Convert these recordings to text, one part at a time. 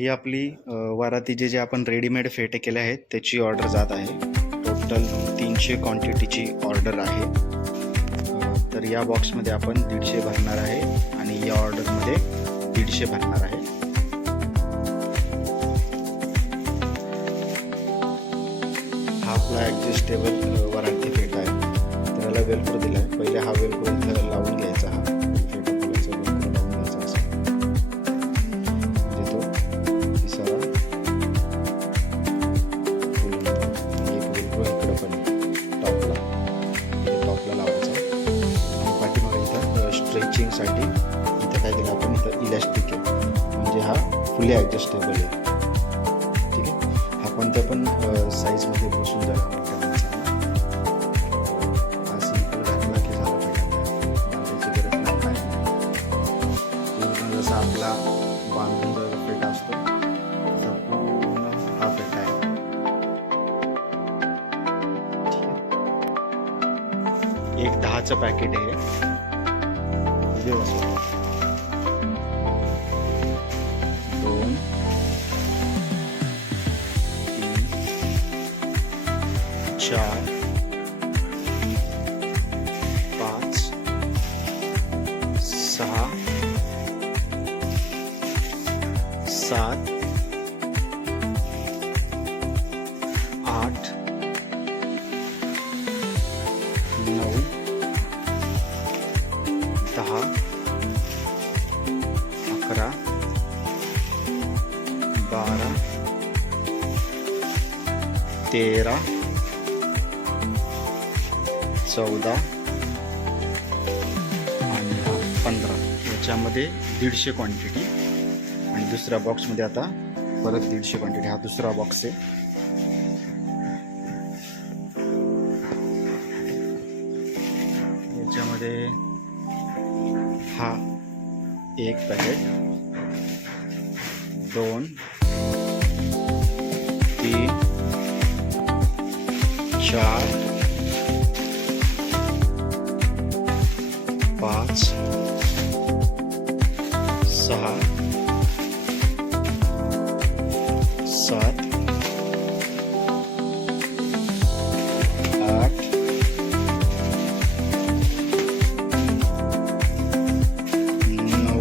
ही आपली वरातीचे जे आपण रेडीमेड फेटे केले आहेत त्याची ऑर्डर जात आहे. टोटल 300 क्वांटिटीची ऑर्डर आहे. तर या बॉक्समध्ये आपण 150 भरणार आहे आणि या ऑर्डरमध्ये 150 भरणार आहे. हा आपला ॲडजस्टेबल वराती फेटा आहे. तर याला वेलक्रो दिला आहे. पहिले हा वेलक्रो इथं लावून घ्यायचा. हा फेटा खोलायचा, वेलक्रो लावून घ्यायचा असं. म्हणजे तो तिसरा खोलून एक वेलक्रो इकडं पण टॉपला लावायचा. आणि पाठीमागे इथं स्ट्रेचिंगसाठी इथं काय दिलं आपण, इथं इलॅस्टिक आहे. म्हणजे हा फुली ॲडजस्टेबल आहे. ठीक आहे. हा कोणत्या पण साईजमध्ये बसून जाईल. हा सिंपल घातला की झाला फेटा. बांधायची गरज नाही, काय पूर्ण जसा आपला बांधून जर फेटा असतो तसा पूर्ण हा फेटा आहे. ठीक आहे. एक 10चं पॅकेट आहे. उभे बसवा. 2 3 4 5 6 7 8 9 10 11 12 13 14 आणि 15. याच्यामध्ये 150 क्वांटिटी आणि दुसऱ्या बॉक्समध्ये आता परत 150 क्वांटिटी. हा दुसरा बॉक्स आहे. याच्यामध्ये हा एक पॅकेट, 2 3 4 5 6 7 8 9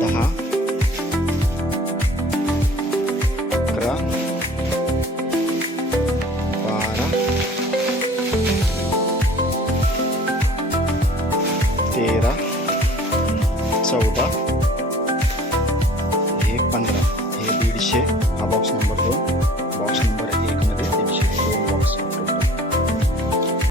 10 11 12 13 14 हे 15. हे 150 हा बॉक्स नंबर